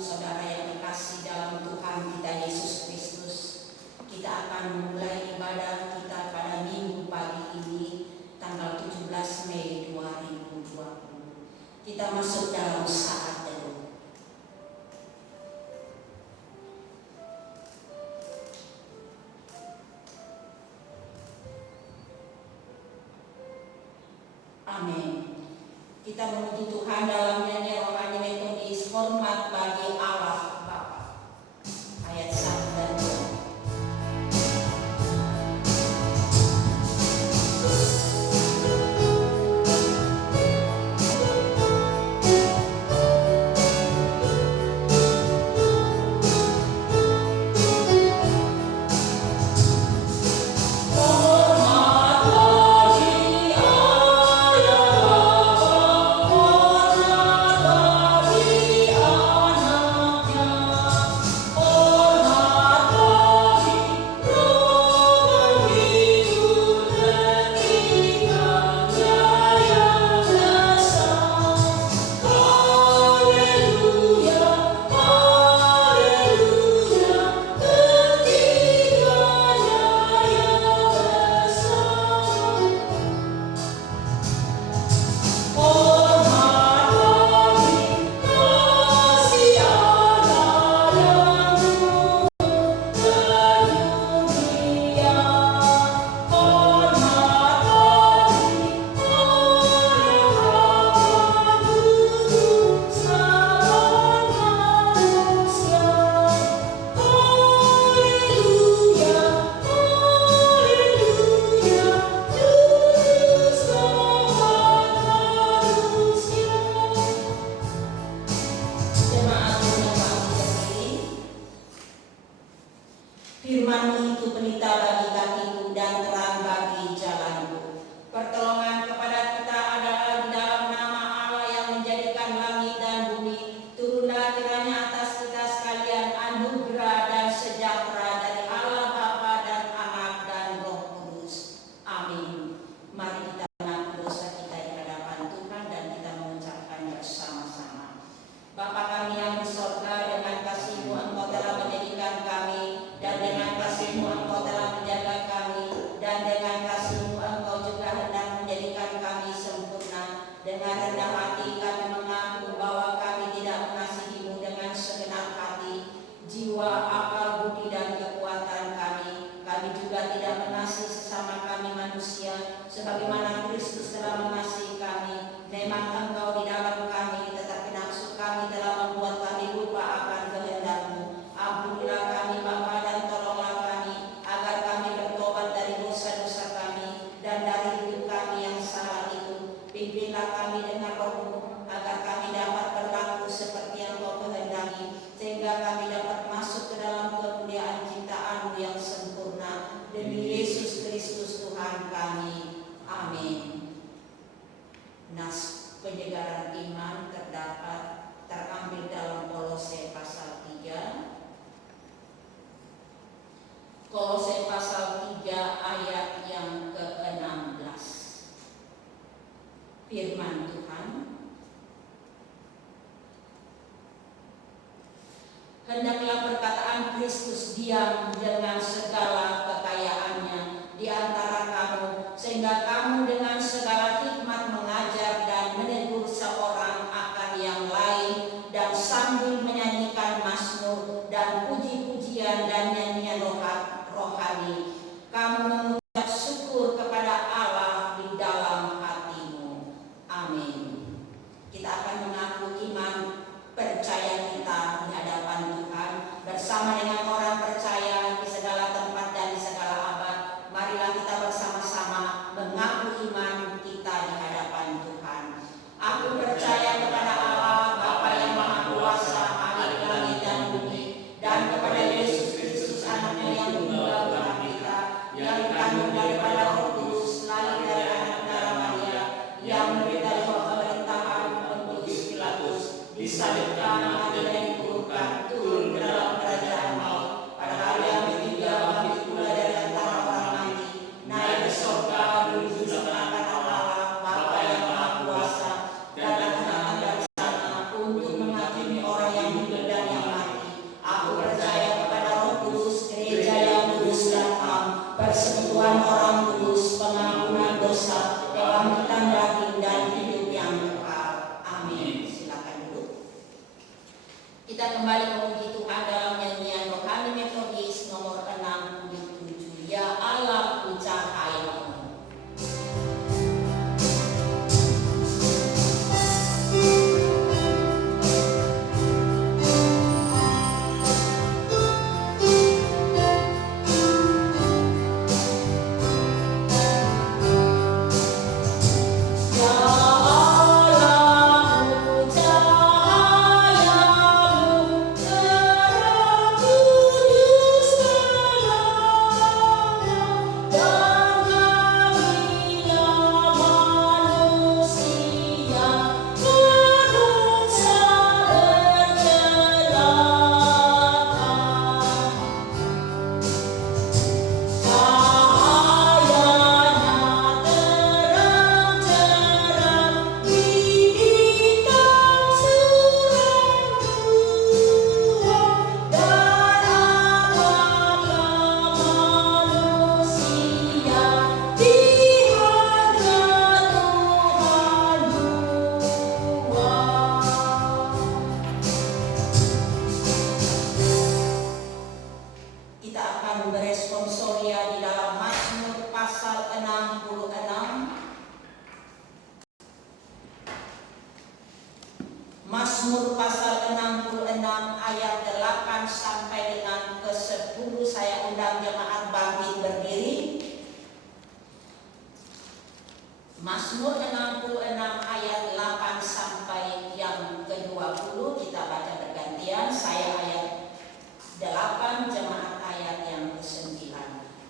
saudara yang dikasih dalam Tuhan kita Yesus Kristus, kita akan memulai ibadah kita pada minggu pagi ini, tanggal 17 Mei 2020. Kita masuk dalam saat teduh. Amin. Kita memuji Tuhan dalam nyanyian rohani metodis, hormat bagi Allah Bapa. Ayat 1 dan 2. Firman-Mu itu pelita bagi kakiku dan terang bagi jalanku. Pertolongan kepada kita adalah di dalam nama Allah yang menjadikan langit dan bumi. Turunlah kiranya atas kita sekalian anugerah dan sejahtera dari Allah Bapa dan Anak dan Roh Kudus. Amin. Mari kita mengaku dosa kita di hadapan Tuhan dan kita mengucapkan bersama-sama. Bapa kami yang di sorga, dengan kasih-Mu Engkau telah menjadikan kami, dan dengan kasih-Mu Engkau telah menjaga kami, dan dengan kasih-Mu Engkau juga hendak menjadikan kami sempurna. Dengan rendah hati kami mengaku bahwa kami tidak mengasihi-Mu dengan segenap hati, jiwa, akal, budi, dan kekuatan kami. Kami juga tidak mengasihi sesama kami manusia, sebagaimana Kristus telah mengasihi kami. Memang Engkau di dalam kami, tetapi nafsu kami telah membuat kami lupa akan kehendak-Mu. Ampunilah kami Bapa, dan tolonglah kami, agar kami bertobat dari dosa-dosa kami dan dari hidup kami yang salah itu. Pimpinlah kami dengan Roh-Mu, agar kami dapat berlaku seperti yang Kau kehendaki, sehingga kami dapat masuk ke dalam kemuliaan ciptaan-Mu yang sempurna. Demi Yesus Kristus Tuhan kami. Amin. Nas penyegaran iman terambil dalam Kolose pasal 3. Kolose pasal 3 ayat yang ke-16. Firman Tuhan. Hendaklah perkataan Kristus diam dengan segala kekayaannya di antara kamu, sehingga kamu dengan segala hikmat mengajar dan menegur seorang akan yang lain, dan sambil menyanyikan mazmur dan puji-pujian dan nyanyian rohani, kamu mengucap syukur kepada Allah di dalam hatimu. Amin. persekutuan orang kudus, pengampunan dosa, kebangkitan daging dan hidup yang kekal. Amin. Silakan duduk. Kita kembali memuji Tuhan dalam nyanyian rohani metodis nomor 67. Ya Allah, ku cahayamu. Mazmur pasal 66 ayat 8 sampai dengan ke-10. Saya undang jemaat bangkit berdiri. Mazmur 66 ayat 8 sampai yang ke-20. Kita baca bergantian. Saya ayat 8, jemaat ayat yang ke-9.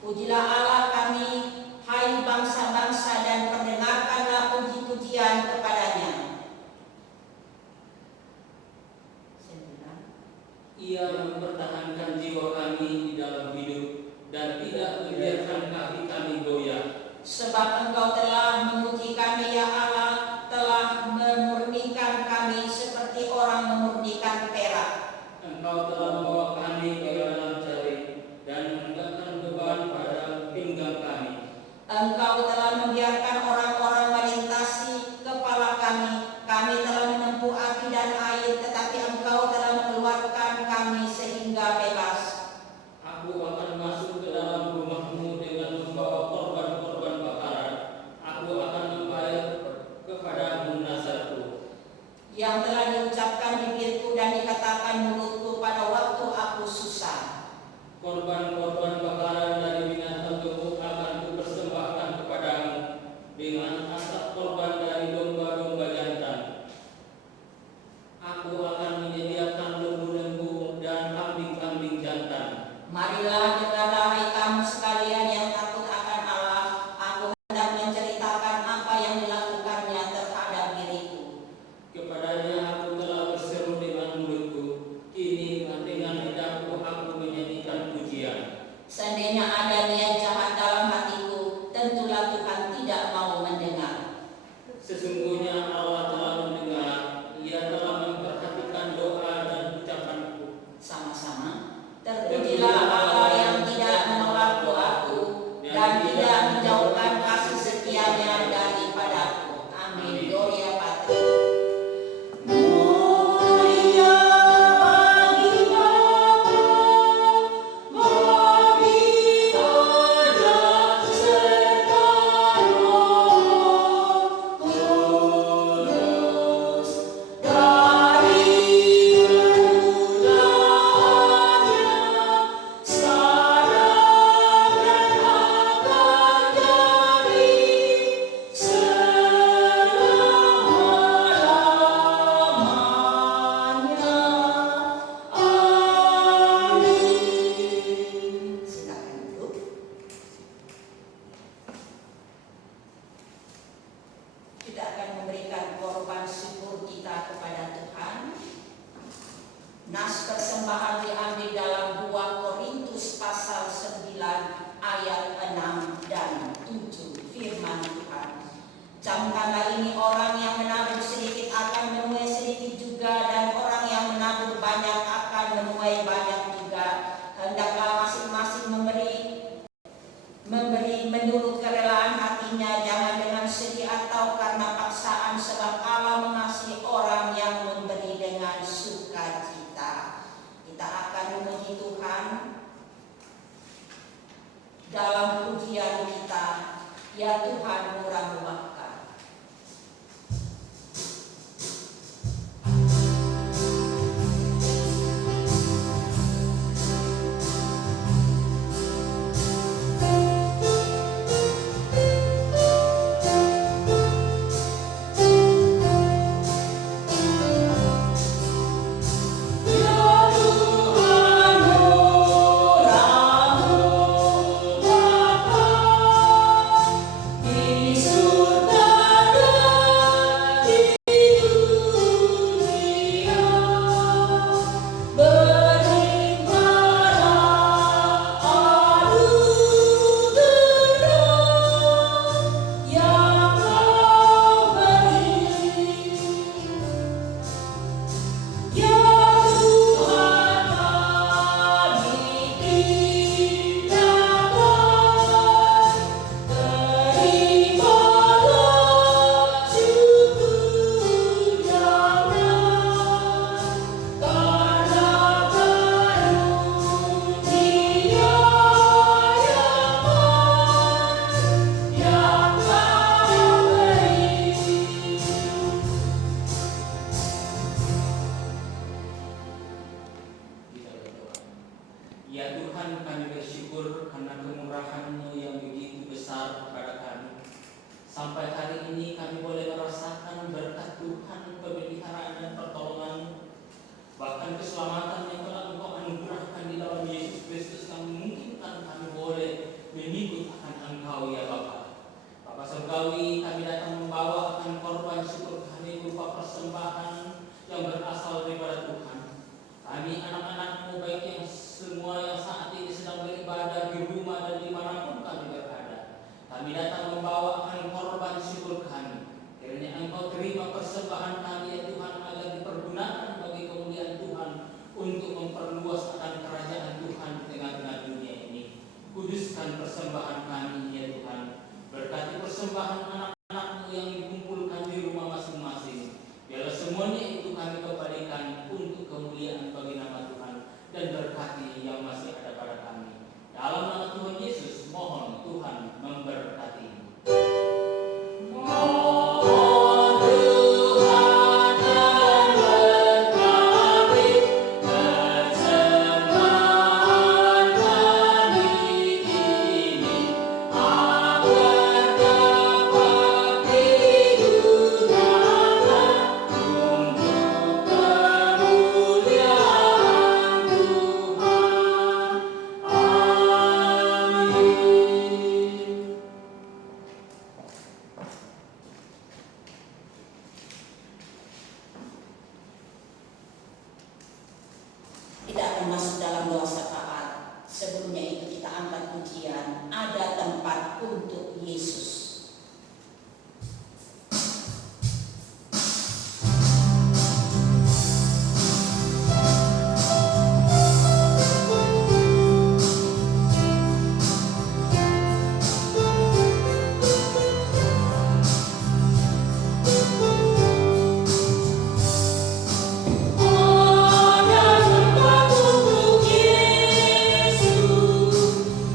Pujilah Allah kami, hai bangsa-bangsa, dan perdengarkanlah puji-pujian kepadanya. Ia mempertahankan jiwa kami di dalam hidup dan tidak membiarkan kaki kami goyah. Sebab Engkau telah menguji kami, ya Allah, telah memurnikan kami seperti orang memurnikan perak. Engkau telah membawa kami ke dalam jaring dan menegakkan beban pada pinggang kami. Engkau telah membiarkan orang-orang melintasi kepala kami. Kami telah menempuh api dan air, tetapi Engkau telah mengeluarkan kami sehingga bebas. Aku akan masuk ke dalam rumah-Mu dengan membawa korban-korban bakaran. Aku memberi menurut kerelaan hatinya, jangan dengan sedih atau karena paksaan, sebab Allah mengasihi orang yang memberi dengan sukacita. Kita akan memuji Tuhan dalam pujian kita. Ya Tuhan, murah-murahkan. Ya Tuhan, kami bersyukur karena kemurahan-Mu yang begitu besar kepada kami. Sampai hari ini kami boleh merasakan berkat Tuhan, pemeliharaan dan pertolongan-Mu, bahkan keselamatan yang telah Engkau anugerahkan di dalam Yesus Kristus yang memungkinkan kami boleh mengikut akan Engkau ya Bapa. Bapa Surgawi, kami datang membawa akan korban syukur kami berupa persembahan yang berasal daripada Tuhan. Kami anak-anak-Mu, baik yang semua yang saat ini sedang beribadah di rumah dan dimanapun kami berada, kami datang membawa akan korban syukur kami. Kiranya Engkau terima persembahan kami ya Tuhan, agar dipergunakan bagi kemuliaan Tuhan untuk memperluas akan kerajaan Tuhan di tengah-tengah dunia ini. Kuduskan persembahan kami ya Tuhan. Berkati persembahan anak-anak-Mu yang dikumpulkan di rumah masing-masing. Biarlah semuanya itu kami kembalikan untuk kemuliaan bagi nama Tuhan, dan berkati yang masih ada pada kami. Dalam nama Tuhan Yesus, mohon Tuhan memberkati. Tidak akan masuk dalam doa syafaat. Sebelumnya itu kita angkat pujian, ada tempat untuk Yesus.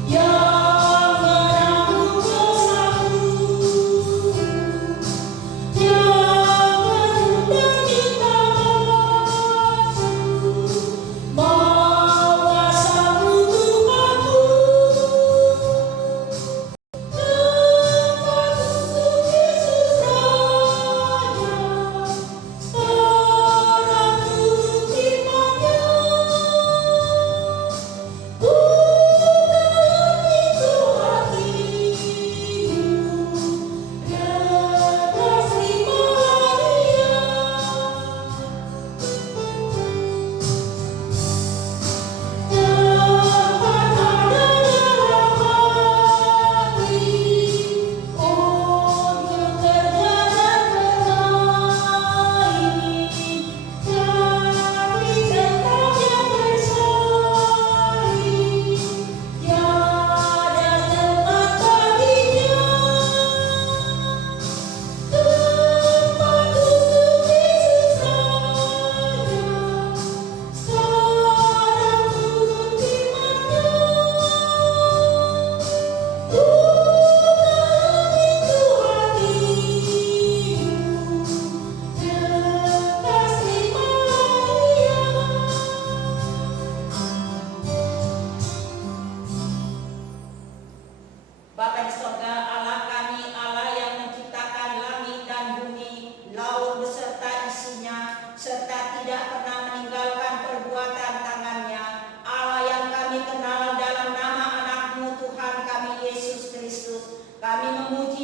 Yang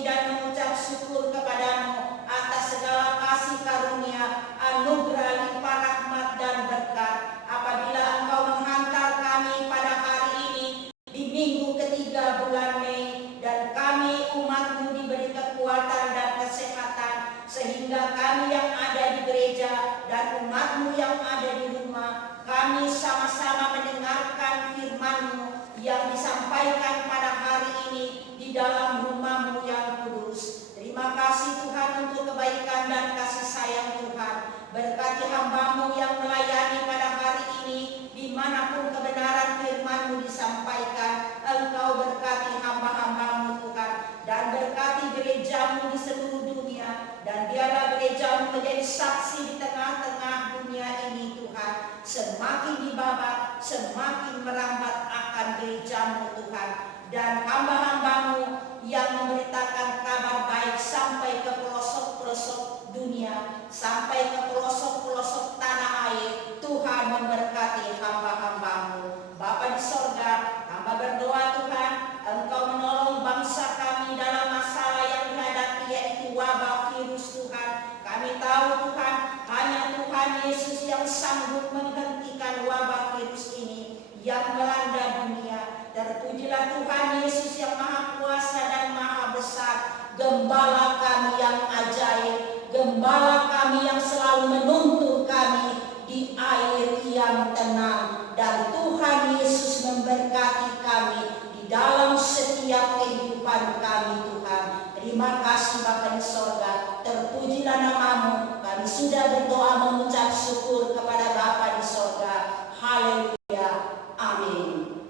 memuji dan mengucap syukur kepadamu atas segala kasih karunia, anugerah, limpah rahmat dan berkat. Apabila Engkau menghantar kami pada hari ini di minggu ketiga bulan Mei, dan kami umat-Mu diberi kekuatan dan kesehatan, sehingga kami yang ada di gereja dan umat-Mu yang ada di rumah, kami sama-sama mendengarkan firman-Mu yang disampaikan pada hari ini di dalam rumah-Mu yang kudus. Terima kasih Tuhan untuk kebaikan dan kasih sayang Tuhan. Berkati hamba-Mu yang melayani pada hari ini, dimanapun kebenaran firman-Mu disampaikan. Engkau berkati hamba-hamba-Mu Tuhan, dan berkati gereja-Mu di seluruh dunia, dan biarlah gereja-Mu menjadi saksi di tengah-tengah dunia ini Tuhan. Semakin dibabat, semakin merambat akan gereja-Mu Tuhan, dan hamba-hamba-Mu yang memberitakan kabar baik sampai ke pelosok-pelosok dunia, sampai ke pelosok-pelosok tanah air. Tuhan memberkati hamba-hamba-Mu. Bapa di sorga, hamba berdoa Tuhan, Engkau menolong bangsa kami dalam masalah yang dihadapi, yaitu wabah virus Tuhan. Kami tahu Tuhan, hanya Tuhan Yesus yang sanggup menghentikan wabah virus ini yang melanda dunia. Terpujilah Tuhan Yesus yang maha kuasa dan maha besar, gembala kami yang ajaib, gembala kami yang selalu menuntun kami di air yang tenang. Dan Tuhan Yesus memberkati kami di dalam setiap kehidupan kami Tuhan. Terima kasih Bapa di sorga, terpujilah nama-Mu. Kami sudah berdoa mengucap syukur kepada Bapa di sorga. Haleluya, amin.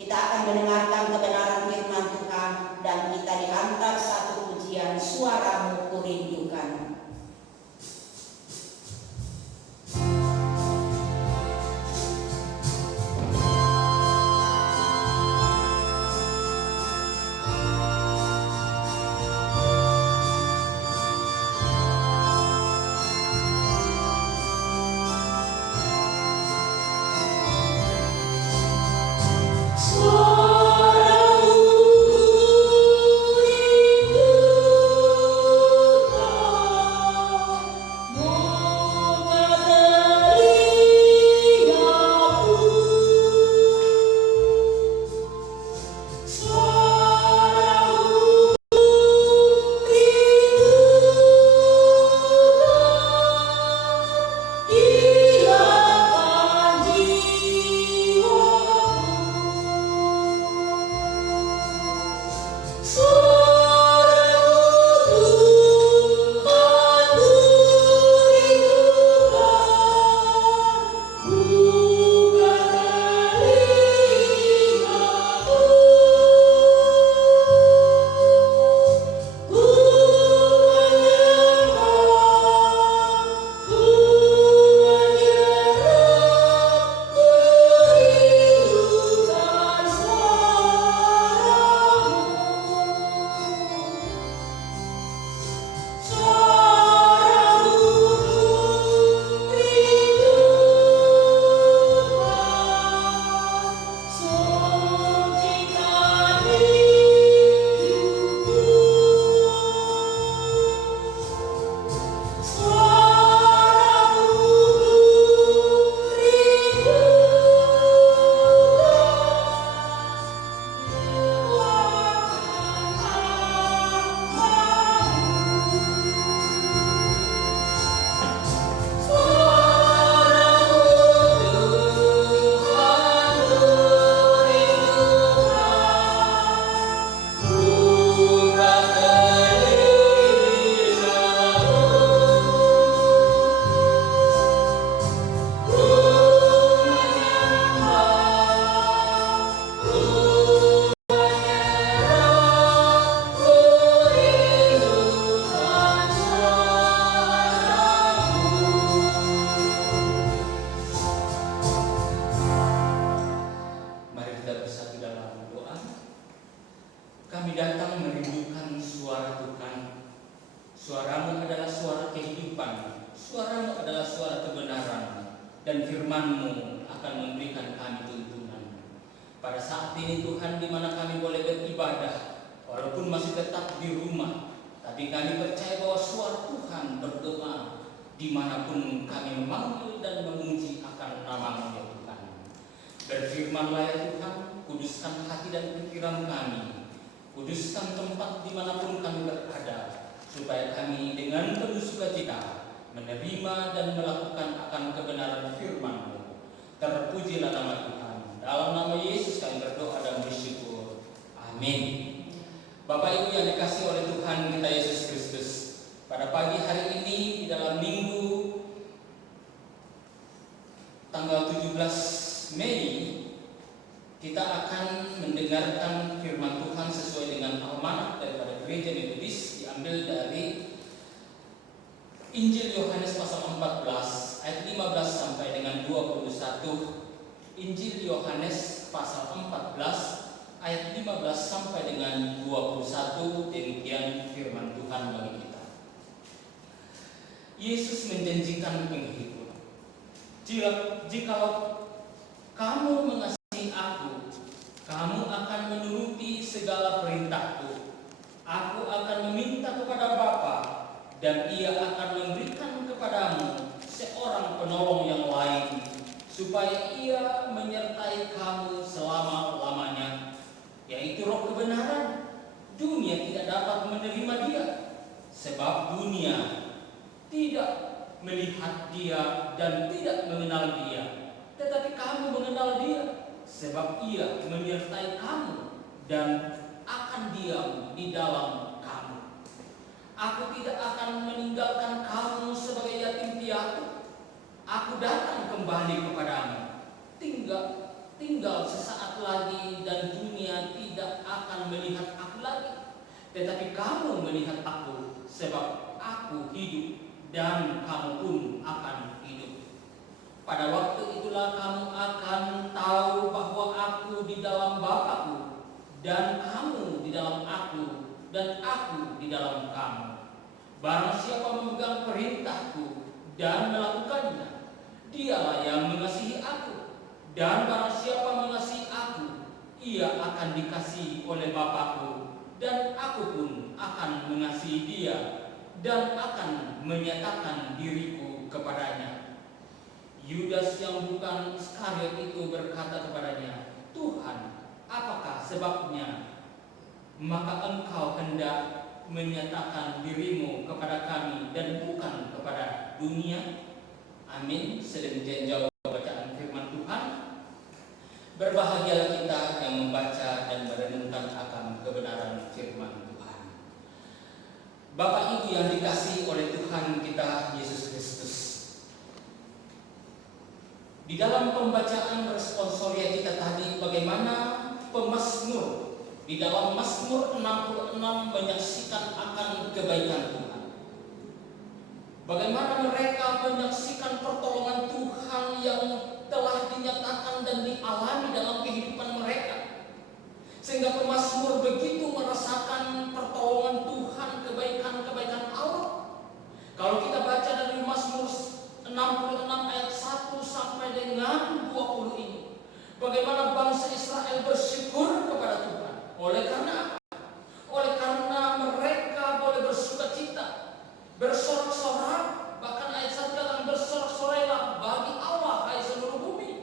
Kita akan mendengarkan kebenaran firman Tuhan, dan kita diantar satu pujian, Suara-Mu Kurindukan. Kami datang merindukan suara Tuhan. Suara-Mu adalah suara kehidupan, suara-Mu adalah suara kebenaran, dan firman-Mu akan memberikan kami tuntunan. Pada saat ini Tuhan, di mana kami boleh beribadah, walaupun masih tetap di Tapi kami percaya bahwa suara Tuhan bergema dimanapun kami memanggil dan memuji akan nama-Mu ya Tuhan. Berfirman-Lah ya Tuhan, kuduskan hati dan pikiran kami, kuduskan tempat dimanapun kami berada, supaya kami dengan penuh sukacita menerima dan melakukan akan kebenaran firman-Mu. Terpujilah nama Tuhan. Dalam nama Yesus kami berdoa dan bersyukur. Amin. Bapak Ibu yang dikasihi oleh Tuhan kita Yesus Kristus, pada pagi hari ini di dalam Minggu tanggal 17 Mei kita akan mendengarkan firman Tuhan sesuai dengan amanat daripada Gereja Metodis, diambil dari Injil Yohanes pasal 14 ayat 15 sampai dengan 21. Injil Yohanes pasal 14 ayat 15 sampai dengan 21. Demikian firman Tuhan bagi kita. Yesus menjanjikan penghibur. Jikalau kamu mengasihi aku, kamu akan menuruti segala perintahku. Aku akan meminta kepada Bapa, dan Ia akan memberikan kepadamu seorang penolong yang lain, supaya Ia menyertai kamu selama-lamanya, yaitu Roh kebenaran. Dunia tidak dapat menerima Dia, sebab dunia tidak melihat Dia dan tidak mengenal Dia. Tetapi kamu mengenal Dia, sebab Ia menyertai kamu dan akan diam di dalam kamu. Aku tidak akan meninggalkan kamu sebagai yatim piatu. Aku datang kembali kepadamu. Tinggal sesaat lagi dan dunia tidak akan melihat aku lagi. Tetapi kamu melihat aku, sebab aku hidup dan kamu pun akan hidup. Pada waktu itulah kamu akan tahu bahwa aku di dalam Bapa-Ku, dan kamu di dalam aku, dan aku di dalam kamu. Barang siapa memegang perintahku dan melakukannya, dialah yang mengasihi aku. Dan barang siapa mengasihi aku, ia akan dikasihi oleh Bapa-Ku, dan aku pun akan mengasihi dia dan akan menyatakan diriku kepadanya. Yudas yang bukan Iskariot itu berkata kepadanya, Tuhan, apakah sebabnya maka engkau hendak menyatakan dirimu kepada kami dan bukan kepada dunia? Amin. Sedemikian jauh bacaan firman Tuhan. Berbahagialah kita yang membaca dan merenungkan akan kebenaran firman Tuhan. Bapak Ibu yang dikasihi oleh Tuhan kita Yesus Kristus, di dalam pembacaan responsoria kita tadi, bagaimana pemazmur di dalam Mazmur 66 menyaksikan akan kebaikan Tuhan. Bagaimana mereka menyaksikan pertolongan Tuhan yang telah dinyatakan dan dialami dalam kehidupan mereka. Sehingga pemazmur begitu merasakan pertolongan Tuhan, kebaikan-kebaikan Allah. Kalau kita baca dari Mazmur 66 ayat 1 sampai dengan 20 ini, bagaimana bangsa Israel bersyukur kepada Tuhan. Oleh karena mereka boleh bersukacita, bersorak-sorak. Bahkan ayat 1 katakan bersorak-sorailah bagi Allah, hai seluruh bumi.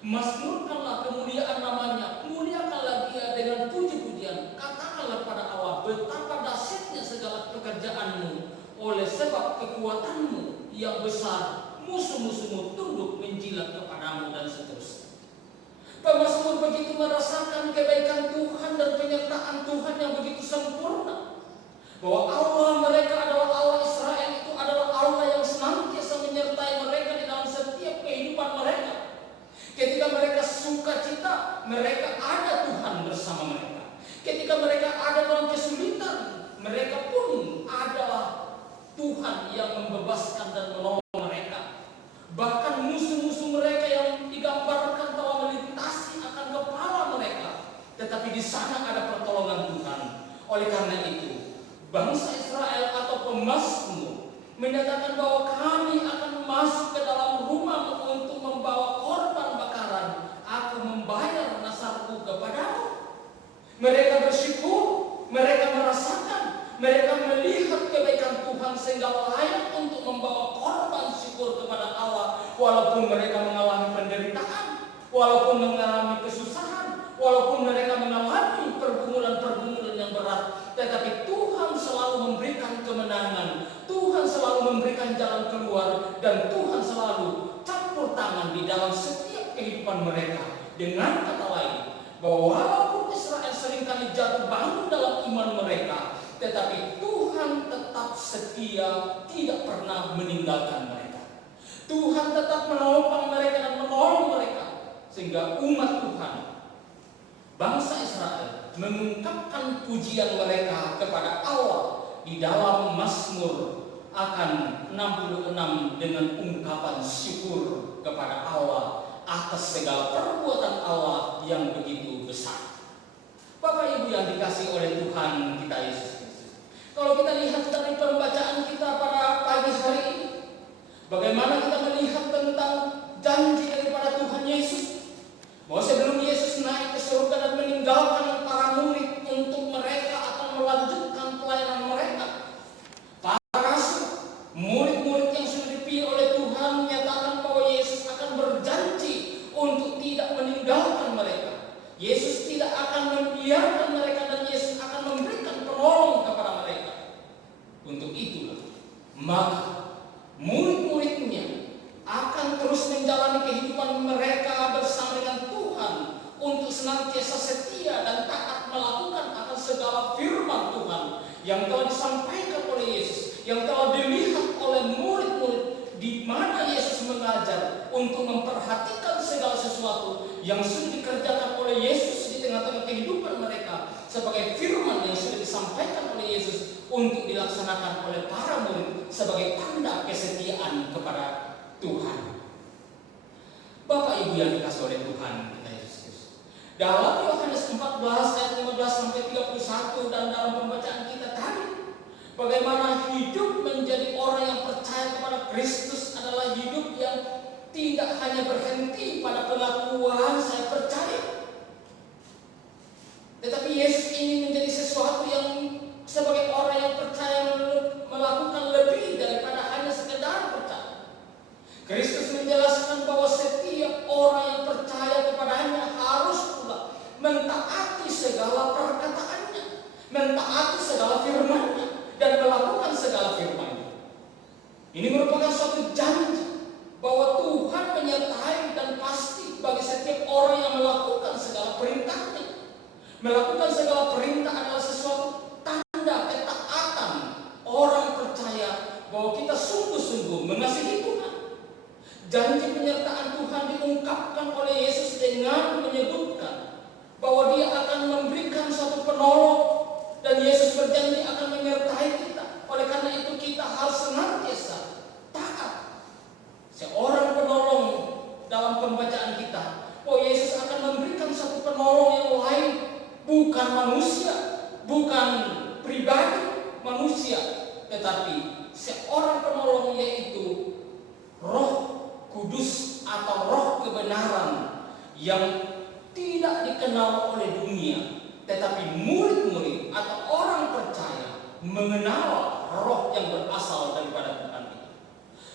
Mazmurkanlah kemuliaan namanya, muliakanlah Dia dengan puji-pujian. Katakanlah pada Allah, betapa dahsyatnya segala pekerjaanmu, oleh sebab kekuatanmu yang besar, musuh-musuhmu tunduk menjilat kepadamu, dan seterusnya. Pemazmur begitu merasakan kebaikan Tuhan dan penyertaan Tuhan yang begitu sempurna. Bahwa Allah mereka adalah Allah Israel, itu adalah Allah yang senantiasa menyertai mereka di dalam setiap kehidupan mereka. Ketika mereka sukacita, mereka ada Tuhan bersama mereka. Ketika mereka ada dalam kesulitan, mereka pun adalah Tuhan yang membebaskan dan menolong mereka. Bahkan musuh-musuh mereka yang digambarkan telah melintasi akan kepala mereka, tetapi di sana ada pertolongan Tuhan. Oleh karena itu, bangsa Israel atau pemazmur menyatakan bahwa kami akan masuk ke dalam rumah untuk membawa korban bakaran. Aku membayar nasarku kepadamu. Mereka bersyukur, mereka merasakan, mereka melihat Tuhan sehingga layak untuk membawa korban syukur kepada Allah, walaupun mereka mengalami penderitaan, walaupun mengalami kesusahan, walaupun mereka mengalami pergumulan-pergumulan yang berat, tetapi Tuhan selalu memberikan kemenangan, Tuhan selalu memberikan jalan keluar, dan Tuhan selalu campur tangan di dalam setiap kehidupan mereka. Dengan kata lain, bahwa walaupun Israel seringkali jatuh bangun dalam iman mereka, tetapi Tuhan tetap setia, tidak pernah meninggalkan mereka. Tuhan tetap menopang mereka dan menolong mereka, sehingga umat Tuhan, bangsa Israel, mengungkapkan pujian mereka kepada Allah di dalam Mazmur akan 66 dengan ungkapan syukur kepada Allah atas segala perbuatan Allah yang begitu besar. Bapak Ibu yang dikasihi oleh Tuhan kita Yesus Kristus, kalau kita lihat dari pembacaan kita pada pagi hari ini, bagaimana kita melihat tentang janji daripada Tuhan Yesus, bahwa sebelum Yesus naik ke surga dan meninggalkan para murid untuk mereka akan melanjutkan pelayanan mereka, para rasul, murid-murid yang sudah dipilih oleh Tuhan menyatakan bahwa Yesus akan berjanji untuk tidak meninggalkan mereka. Yesus tidak akan membiarkan mereka dan Yesus akan memberikan penolong kepada mereka. Untuk itulah, maka murid-muridnya akan terus menjalani kehidupan mereka bersama dengan Tuhan untuk senantiasa setia dan taat melakukan akan segala firman Tuhan yang telah disampaikan oleh Yesus, yang telah dilihat oleh murid-murid, di mana Yesus mengajar untuk memperhatikan segala sesuatu yang sudah dikerjakan oleh Yesus di tengah-tengah kehidupan mereka sebagai firman yang sudah disampaikan oleh Yesus untuk dilaksanakan oleh para murid sebagai tanda kesetiaan kepada Tuhan. Bapak Ibu yang dikasihi oleh Tuhan kita Yesus Kristus, dalam Yohanes 14 ayat 15 sampai 31 dan dalam pembacaan kita tadi, bagaimana hidup menjadi orang yang percaya kepada Kristus adalah hidup yang tidak hanya berhenti pada pengakuan saya percaya, tetapi Yesus ingin menjadi sesuatu yang sebagai orang yang percaya melakukan lebih daripada hanya sekedar percaya. Kristus menjelaskan bahwa setiap orang yang percaya kepadanya harus pula mentaati segala perkataannya, mentaati segala firman-Nya, dan melakukan segala firman-Nya. Ini merupakan suatu janji bahwa Tuhan menyertai dan pasti bagi setiap orang yang melakukan segala perintah-Nya. Melakukan segala perintah adalah sesuatu tanda ketaatan orang percaya bahwa kita sungguh-sungguh mengasihi Tuhan. Janji penyertaan Tuhan diungkapkan oleh Yesus dengan menyebutkan bahwa Dia akan memberikan suatu penolong, dan Yesus berjanji akan menyertai kita. Oleh karena itu kita harus senantiasa taat. Seorang penolong dalam pembacaan kita, bahwa Yesus akan memberikan satu penolong yang lain, bukan manusia, bukan pribadi manusia, tetapi seorang penolong, yaitu Roh Kudus atau Roh kebenaran yang tidak dikenal oleh dunia, tetapi murid-murid atau orang percaya mengenal Roh yang berasal daripada Tuhan.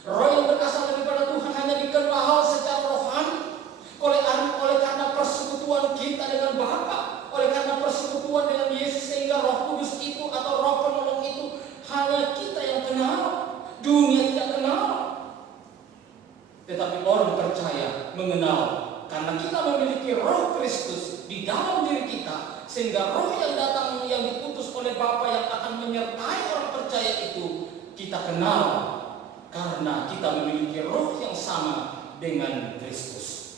Roh yang berasal daripada Tuhan hanya dikenal secara rohani oleh karena persekutuan kita dengan Bapa, oleh karena persekutuan dengan Yesus, sehingga Roh Kudus itu atau Roh penolong itu hanya kita yang kenal, dunia tidak kenal. Tetapi orang percaya mengenal, karena kita memiliki Roh Kristus di dalam diri kita, sehingga Roh yang datang yang diutus oleh Bapa yang akan menyertai orang percaya itu kita kenal, karena kita memiliki Roh yang sama dengan Kristus.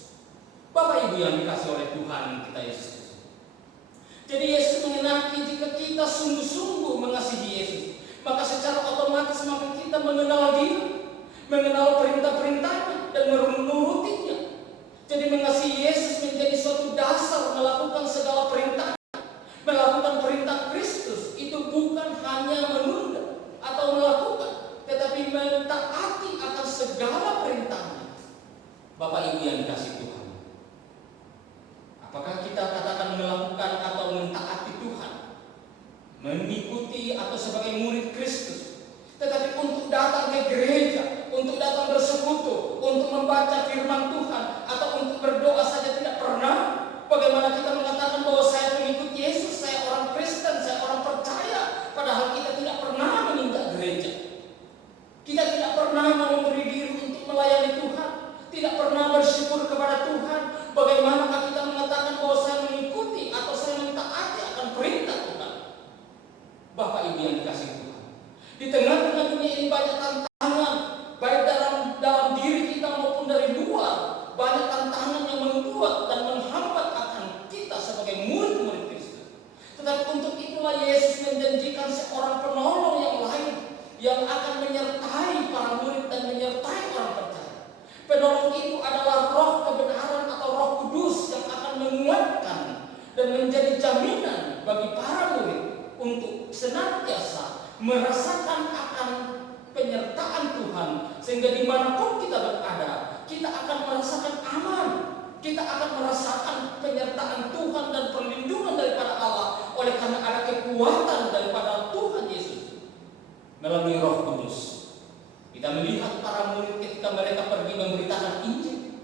Bapak Ibu yang dikasihi oleh Tuhan kita Yesus. Jadi Yesus mengenaki jika kita sungguh-sungguh mengasihi Yesus, maka secara otomatis maka kita mengenal Dia, mengenal perintah-perintahnya dan menurutinya. Jadi mengasihi Yesus menjadi suatu dasar melakukan segala perintah, melakukan perintah Kristus. Itu bukan hanya menunda atau melakukan, tetapi mentaati akan segala perintahnya. Bapak Ibu yang dikasihi Tuhan, apakah kita katakan melakukan atau mentaati Tuhan, mengikuti atau sebagai murid Kristus, Tetapi untuk datang ke gereja, untuk datang bersekutu, untuk membaca firman Tuhan, atau untuk berdoa saja tidak pernah. Bagaimana kita mengatakan bahwa saya mengikut Yesus, saya orang Kristen, saya orang percaya, padahal kita tidak pernah menginjak gereja. Kita tidak pernah memberi diri untuk melayani Tuhan, tidak pernah bersyukur kepada Tuhan. Bagaimanakah kita mengatakan bahwa saya mengikuti atau saya mentaati akan perintah Tuhan? Bapak Ibu yang dikasihi Tuhan, di tengah-tengah dunia ini banyak tantangan, baik dalam diri kita maupun dari luar. Banyak tantangan yang membuat dan menghambat akan kita sebagai murid-murid Kristus. Tetapi untuk itulah Yesus menjanjikan seorang penolong yang lain yang akan menyertai para murid dan menyertai orang percaya. Penolong itu adalah Roh kebenaran atau Roh Kudus yang akan menguatkan dan menjadi jaminan bagi para murid untuk senantiasa merasakan akan penyertaan Tuhan, sehingga dimanapun kita berada, kita akan merasakan aman, kita akan merasakan penyertaan Tuhan dan perlindungan daripada Allah, oleh karena ada kekuatan daripada Tuhan Yesus melalui Roh Kudus. Kita melihat para murid ketika mereka pergi memberitakan Injil,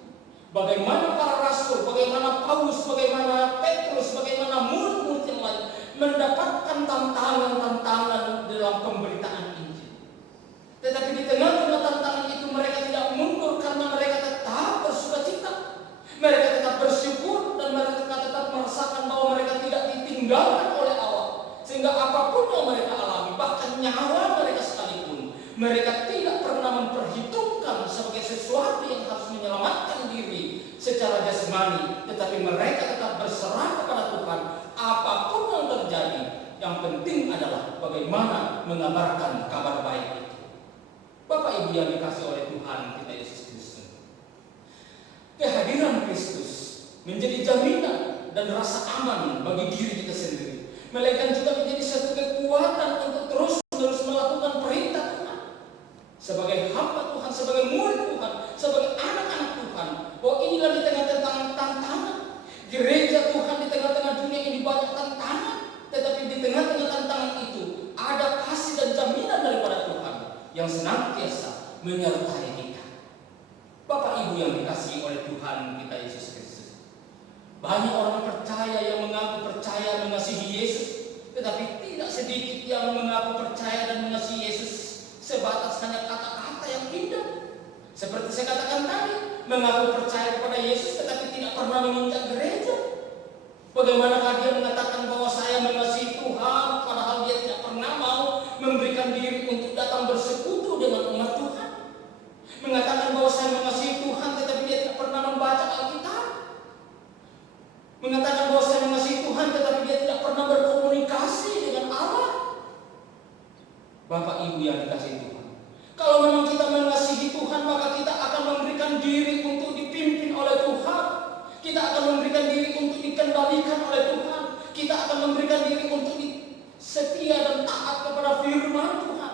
bagaimana para rasul, bagaimana Paulus, bagaimana Petrus, bagaimana murid-murid yang lain mendapatkan tantangan-tantangan dalam pemberitaan Injil. Tetapi di tengah-tengah tantangan itu mereka tidak mundur, karena mereka tetap bersukacita, mereka tetap bersyukur, dan mereka tetap merasakan bahwa mereka tidak ditinggalkan oleh Allah. Sehingga apapun yang mereka alami, bahkan nyawa mereka sekalipun, mereka tidak pernah memperhitungkan sebagai sesuatu yang harus menyelamatkan diri secara jasmani, tetapi mereka tetap berserah kepada Tuhan. Apapun yang terjadi, yang penting adalah bagaimana mengabarkan kabar baik itu. Bapak Ibu yang dikasihi oleh Tuhan kita Yesus Kristus, kehadiran Kristus menjadi jaminan dan rasa aman bagi diri kita sendiri, melainkan juga menjadi satu kekuatan untuk terus-menerus melakukan perintah Tuhan sebagai hamba Tuhan, sebagai murid Tuhan, sebagai anak-anak Tuhan. Bahwa inilah di tengah-tengah tantangan gereja Tuhan, di tengah-tengah dunia ini banyak tantangan, tetapi di tengah-tengah tantangan itu ada kasih dan jaminan daripada Tuhan yang senantiasa menyertai kita. Bapak Ibu yang dikasihi oleh Tuhan kita Yesus Kristus, banyak orang percaya yang mengaku percaya mengasihi Yesus, tetapi tidak sedikit yang mengaku percaya dan mengasihi Yesus sebatas hanya kata-kata yang indah. Seperti saya katakan tadi, mengaku percaya kepada Yesus tetapi tidak pernah menginjak gereja. Bagaimanakah dia mengatakan bahwa saya mengasihi Tuhan, padahal dia tidak pernah mau memberikan diri untuk datang bersekutu dengan umat Tuhan. Mengatakan bahwa saya mengasihi Tuhan tetapi dia tidak pernah membaca Alkitab. Mengatakan bahwa saya mengasihi Tuhan tetapi dia tidak pernah berkomunikasi dengan Allah. Bapak Ibu yang dikasihi Tuhan, kalau memang kita mengasihi Tuhan, maka kita akan memberikan diri untuk dipimpin oleh Tuhan. Kita akan memberikan diri untuk dikendalikan oleh Tuhan. Kita akan memberikan diri untuk setia dan taat kepada firman Tuhan,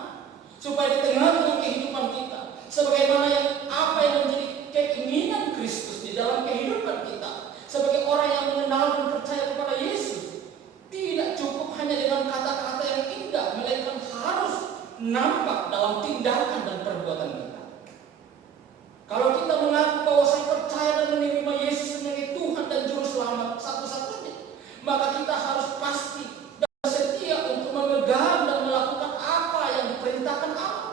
supaya di tengah-tengah kehidupan kita, sebagaimana apa yang menjadi keinginan Kristus di dalam kehidupan kita, sebagai orang yang mengenal dan percaya kepada Yesus, tidak cukup hanya dengan kata-kata yang indah, melainkan harus nampak dalam tindakan dan perbuatan kita. Kalau kita mengaku bahwa saya percaya dan menerima Yesus sebagai Tuhan dan Juru Selamat satu-satunya, maka kita harus pasti dan setia untuk memegang dan melakukan apa yang diperintahkan Allah.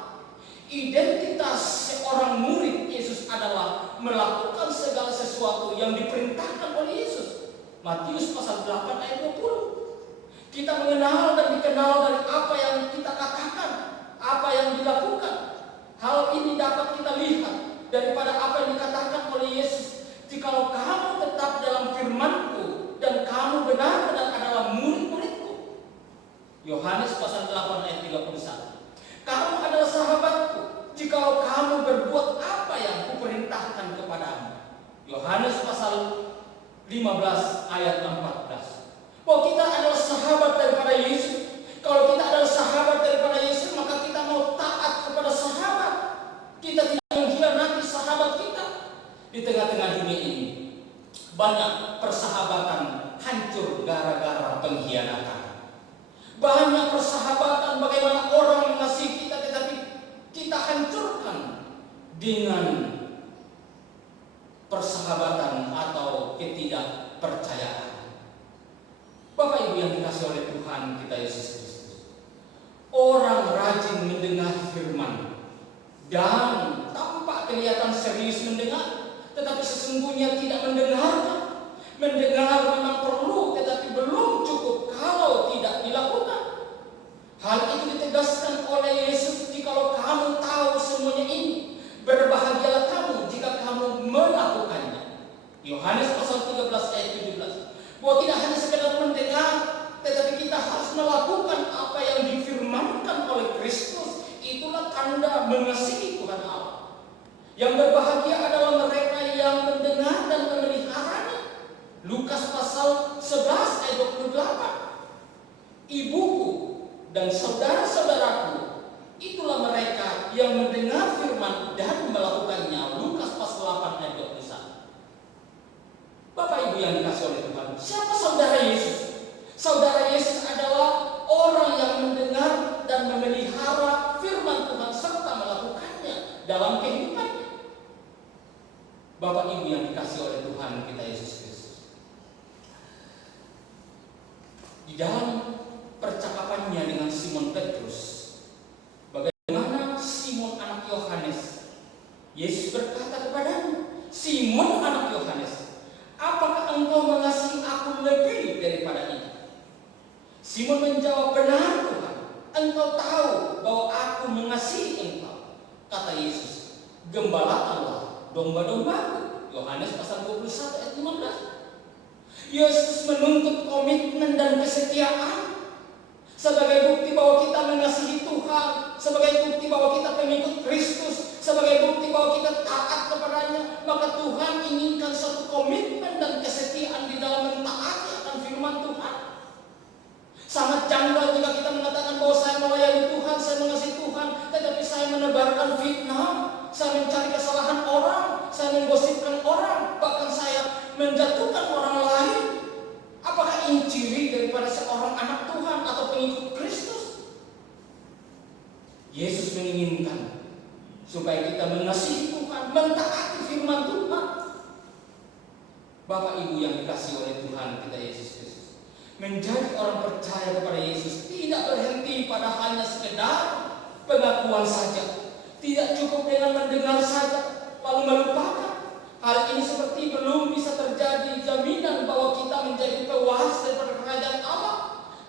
Identitas seorang murid Yesus adalah melakukan segala sesuatu yang diperintahkan oleh Yesus. Matius pasal 8 ayat 20. Kita mengenal dan dikenal dari apa yang kita katakan, apa yang dilakukan. Hal ini dapat kita lihat daripada apa yang dikatakan oleh Yesus. Jikalau kamu tetap dalam firman-Ku dan kamu benar-benar adalah murid-murid-Ku. Yohanes pasal 8 ayat 31. Kamu adalah sahabat-Ku jikalau kamu berbuat apa yang Kuperintahkan kepadamu. Yohanes pasal 15 ayat 14. Bahwa kita adalah sahabat daripada Yesus. Kalau kita adalah sahabat daripada Yesus, maka kita mau taat kepada sahabat. Kita tidak mengkhianati sahabat kita. Di tengah-tengah dunia ini banyak persahabatan hancur gara-gara pengkhianatan. Banyak persahabatan bagaimana orang mengasihi kita tetapi dengan persahabatan atau ketidakpercayaan. Bapak Ibu yang dikasihi oleh Tuhan kita Yesus Kristus, orang rajin mendengar firman dan tampak kelihatan serius mendengar, tetapi sesungguhnya tidak mendengarkan. Mendengar memang perlu, tetapi belum cukup kalau tidak dilakukan. Hal itu ditegaskan oleh Yesus, "Jikalau kamu tahu semuanya ini, berbahagialah kamu jika kamu melakukannya." Yohanes pasal 13 ayat 17. Bahwa tidak hanya sekedar mendengar, tetapi kita harus melakukan apa yang difirmankan oleh Kristus. Itulah tanda mengasihi Tuhan Allah. Yang berbahagia adalah mereka yang mendengar dan memeliharanya. Lukas pasal 11 ayat 28. Ibuku dan saudara-saudaraku, itulah mereka yang mendengar firman dan melakukannya. Lukas pasal 8 ayat 21. Bapak Ibu yang dikasihi oleh Tuhan, siapa saudara Yesus? Saudara Yesus adalah orang yang mendengar dan memelihara firman Tuhan serta melakukannya dalam kehidupannya. Bapak Ibu yang dikasihi oleh Tuhan kita Yesus Kristus, di dalam percakapannya dengan Simon Petrus, bagaimana Simon anak Yohanes, Yesus berkata kepadanya, "Simon anak Yohanes, apakah engkau mengasihi aku lebih daripada ini?" Simon menjawab, "Benar Tuhan, engkau tahu bahwa aku mengasihi engkau." Kata Yesus, "Gembalakanlah domba-dombaku." Yohanes pasal 21 ayat 15. Yesus menuntut komitmen dan kesetiaan sebagai bukti bahwa kita mengasihi Tuhan, sebagai bukti bahwa kita pengikut Kristus, sebagai bukti bahwa kita taat kepadanya. Maka Tuhan inginkan satu komitmen dan kesetiaan di dalam mentaati akan firman Tuhan. Sangat janggal jika kita mengatakan bahwa saya melayani Tuhan, saya mengasihi Tuhan, tetapi saya menebarkan fitnah, saya mencari kesalahan orang, saya menggosipkan orang, bahkan saya menjatuhkan orang lain. Apakah ini ciri daripada seorang anak Tuhan atau pengikut Kristus? Yesus menginginkan supaya kita mengasihi Tuhan, mentaati firman Tuhan. Bapak Ibu yang dikasihi oleh Tuhan kita Yesus Kristus, menjadi orang percaya kepada Yesus tidak berhenti pada hanya sekedar pengakuan saja. Tidak cukup dengan mendengar saja lalu melupakan. Hal ini seperti belum bisa terjadi jaminan bahwa kita menjadi pewaris daripada kerajaan Allah.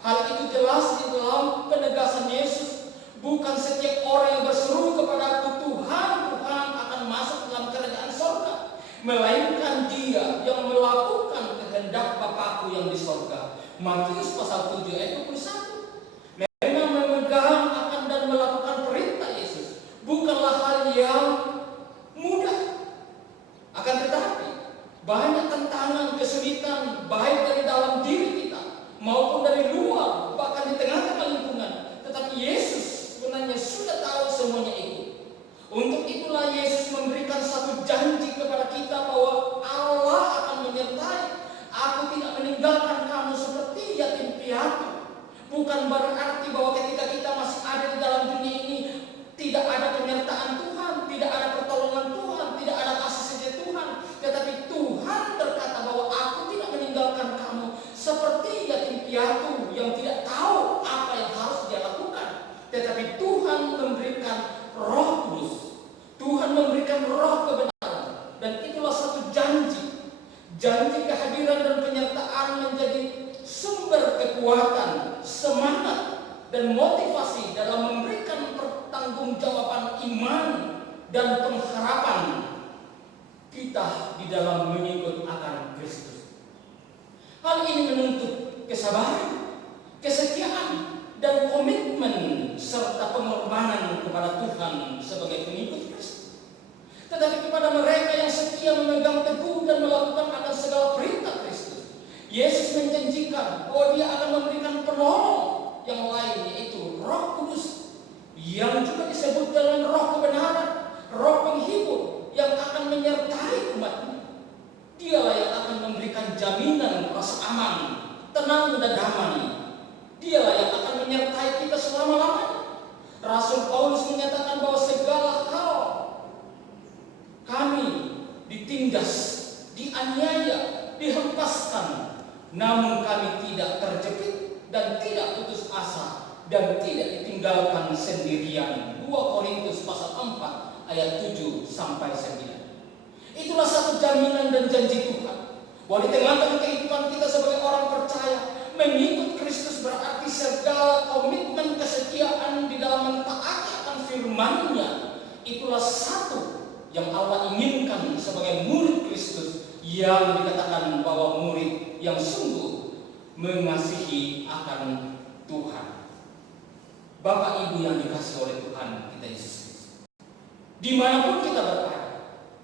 Hal itu jelas di dalam penegasan Yesus. Bukan setiap orang yang berseru kepada aku, "Tuhan, Tuhan," akan masuk dalam kerajaan sorga, melainkan dia yang melakukan kehendak Bapakku yang di sorga. Matius pasal 7 ayat 21. Memang memegang akan dan melakukan perintah Yesus bukanlah hal yang mudah. Akan tetapi banyak tantangan, kesulitan, baik dari dalam diri kita maupun dari luar, bahkan di tengah-tengah lingkungan. Tetapi Yesus sebenarnya sudah tahu semuanya itu. Untuk itulah Yesus memberikan satu janji kepada kita bahwa Allah akan menyertai. "Aku tidak meninggalkan kamu seperti yatim piatu." Bukan berarti bahwa ketika kita masih ada di dalam dunia ini tidak ada penyertaan Tuhan, tidak ada pertolongan Tuhan, tidak ada kasih setia Tuhan. Tetapi Tuhan berkata bahwa "Aku tidak meninggalkan kamu seperti yatim piatu yang tidak tahu apa yang harus dia lakukan." Tetapi Tuhan memberikan Roh Kudus. Tuhan memberikan roh kebenaran. Dan itulah satu janji. Janji kehadiran dan penyertaan menjadi sumber kekuatan, semangat, dan motivasi dalam memberikan pertanggungjawaban iman dan pengharapan kita di dalam mengikut akan Kristus. Hal ini menuntut kesabaran, kesetiaan, dan komitmen serta pengorbanan kepada Tuhan sebagai pengikut Kristus. Tetapi kepada mereka yang setia memegang teguh dan melakukan akan segala perintah Kristus, Yesus menjanjikan bahwa Dia akan memberikan penolong yang lain, yaitu Roh Kudus, yang juga disebut dengan Roh kebenaran, Roh penghibur yang akan menyertai umat-Nya. Dialah yang akan memberikan jaminan rasa aman, tenang, dan damai. Dialah yang akan menyertai kita selama-lamanya. Rasul Paulus menyatakan bahwa segala hal asa dan tidak ditinggalkan sendirian. 2 Korintus pasal 4 ayat 7 sampai 9. Itulah satu jaminan dan janji Tuhan bahwa di tengah-tengah kehidupan kita sebagai orang percaya, mengikut Kristus berarti segala komitmen kesetiaan di dalam mentaati akan firman-Nya. Itulah satu yang Allah inginkan sebagai murid Kristus, yang dikatakan bahwa murid yang sungguh mengasihi akan Tuhan. Bapak Ibu yang dikasihi oleh Tuhan kita Yesus Kristus, dimanapun kita berada,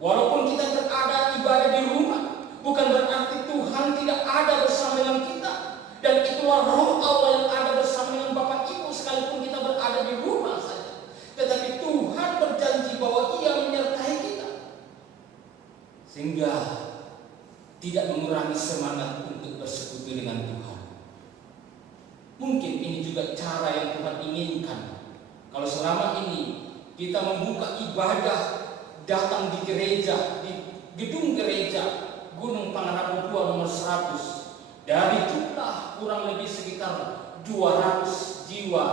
walaupun kita berada ibadah di rumah, bukan berarti Tuhan tidak ada bersama dengan kita. Dan itulah roh Allah yang ada bersama dengan Bapak Ibu sekalipun kita berada di rumah saja. Tetapi Tuhan berjanji bahwa Ia menyertai kita, sehingga tidak mengurangi semangat untuk bersekutu dengan Tuhan. Mungkin ini juga cara yang Tuhan inginkan. Kalau selama ini kita membuka ibadah, datang di gereja, di gedung gereja Gunung Pangrango 2 nomor 100, dari jumlah kurang lebih sekitar 200 jiwa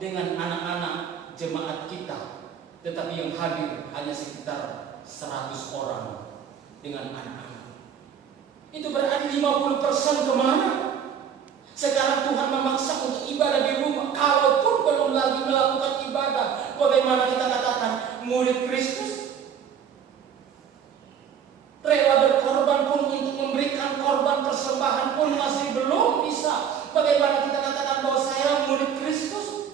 dengan anak-anak jemaat kita, tetapi yang hadir hanya sekitar 100 orang dengan anak-anak. Itu berarti 50% kemana? Sekarang Tuhan memaksa untuk ibadah di rumah. Kalaupun belum lagi melakukan ibadah, bagaimana kita katakan murid Kristus? Rela berkorban pun, untuk memberikan korban persembahan pun masih belum bisa. Bagaimana kita katakan bahwa saya murid Kristus?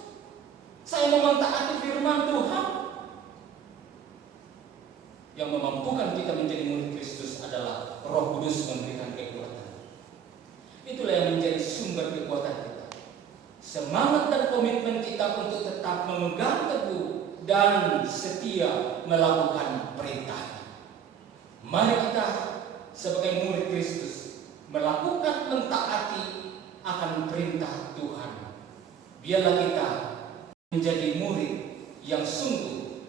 Saya mau mentaati firman Tuhan. Yang memampukan kita menjadi murid Kristus adalah Roh Kudus memberikan kekuatan. Itulah yang menjadi sumber kekuatan kita. Semangat dan komitmen kita untuk tetap memegang teguh dan setia melakukan perintah. Mari kita sebagai murid Kristus melakukan, mentaati akan perintah Tuhan. Biarlah kita menjadi murid yang sungguh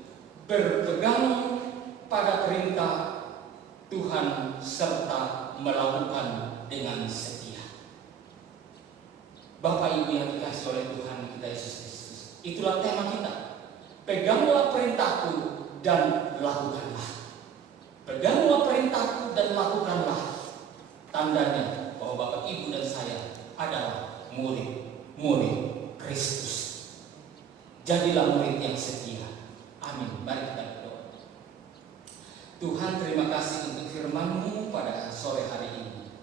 berpegang pada perintah Tuhan serta melakukan dengan setia. Bapak Ibu yang dikasihi oleh Tuhan kita Yesus Kristus, itulah tema kita. Peganglah perintahku dan lakukanlah. Peganglah perintahku dan lakukanlah. Tandanya bahwa Bapak Ibu dan saya adalah murid Kristus. Jadilah murid yang setia. Amin. Mari kita berdoa. Tuhan, terima kasih untuk firman-Mu pada sore hari ini.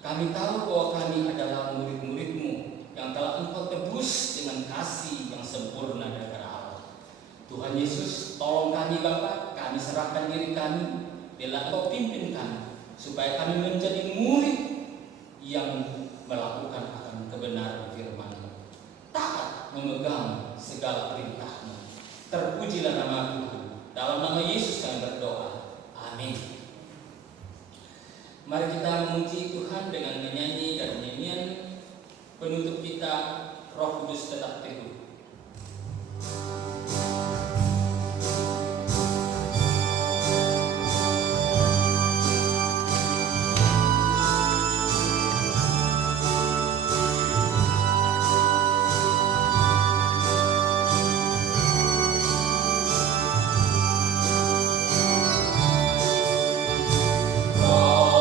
Kami tahu bahwa kami adalah murid-murid-Mu yang telah Engkau tebus dengan kasih yang sempurna daripada Allah. Tuhan Yesus, tolong kami Bapa, kami serahkan diri kami, biarlah Engkau pimpin kami, supaya kami menjadi murid yang melakukan akan kebenaran firman-Mu, taat memegang segala perintah-Mu. Terpujilah nama Tuhan. Dalam nama Yesus kami berdoa. Amin. Mari kita memuji Tuhan dengan menyanyi dan nyanyian penutup kita, Roh Kudus tetap teguh. Oh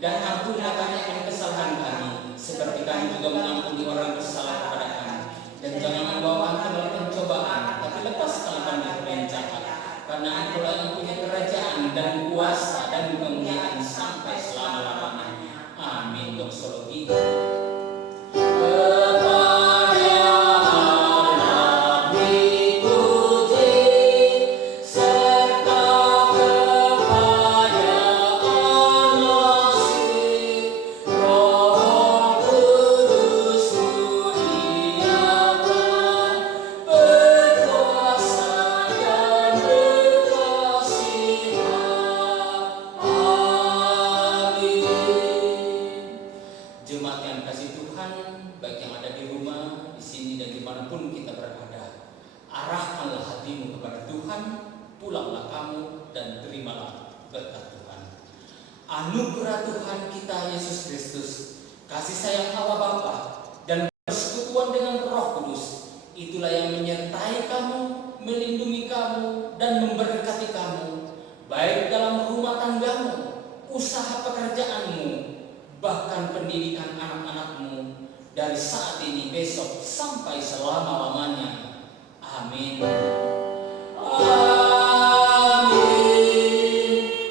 Dan ampunilah kami akan kesalahan kami, seperti kami juga mengampuni orang bersalah kepada kami. Dan jangan membawa kami dalam pencobaan, tapi lepaskanlah kami dari yang jahat. Karena Engkau yang punya kerajaan dan kuasa dan kemuliaan sampai selama-lamanya. Amin. Doksologi. Jemaat yang kasih Tuhan, baik yang ada di rumah, di sini dan dimanapun kita berada, arahkanlah hatimu kepada Tuhan, pulanglah kamu dan terimalah berkat Tuhan. Anugerah Tuhan kita Yesus Kristus, kasih sayang Allah Bapa, dan persekutuan dengan Roh Kudus, itulah yang menyertai kamu, melindungi kamu, dan memberkati kamu, baik dalam rumah tanggamu, usaha pekerjaanmu, bahkan pendidikan anak-anakmu dari saat ini, besok, sampai selama-lamanya. Amin. Amin.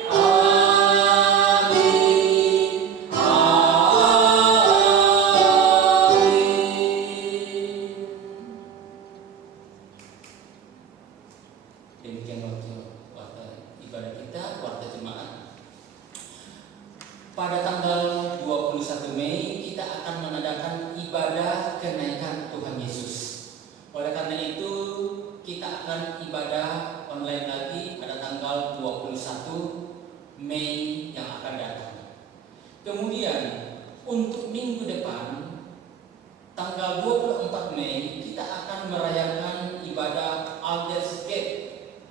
Amin. Amin. Demikian waktu ibadah kita, waktu jemaat. Pada tanggal 21 Mei kita akan mengadakan ibadah kenaikan Tuhan Yesus. Oleh karena itu kita akan ibadah online lagi pada tanggal 21 Mei yang akan datang. Kemudian untuk minggu depan tanggal 24 Mei kita akan merayakan ibadah Alders Gate.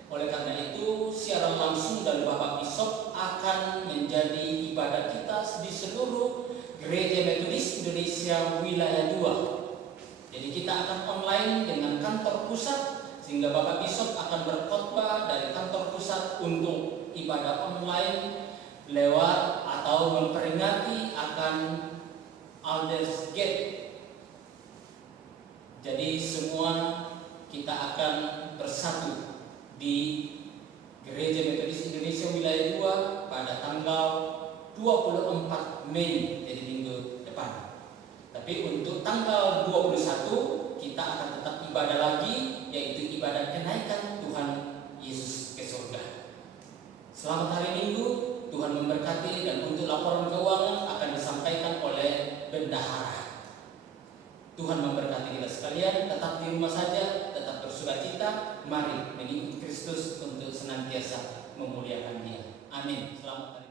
Oleh karena itu siaran langsung dari Bapak Bishop akan menjadi ibadah kita di seluruh Gereja Metodis Indonesia Wilayah 2. Jadi kita akan online dengan kantor pusat, sehingga Bapak Bishop akan berkhotbah dari kantor pusat untuk ibadah online lewat atau memperingati akan Alders Gate. Jadi semua kita akan bersatu di Gereja Metodis Indonesia Wilayah 2 pada tanggal 24 Mei, jadi minggu depan. Tapi untuk tanggal 21 kita akan tetap ibadah lagi, yaitu ibadah kenaikan Tuhan Yesus ke surga. Selamat hari Minggu, Tuhan memberkati, dan untuk laporan keuangan akan disampaikan oleh bendahara. Tuhan memberkati kita sekalian, tetap di rumah saja, tetap bersukacita. Mari mengikuti Kristus untuk senantiasa memuliakan Dia. Amin. Selamat hari.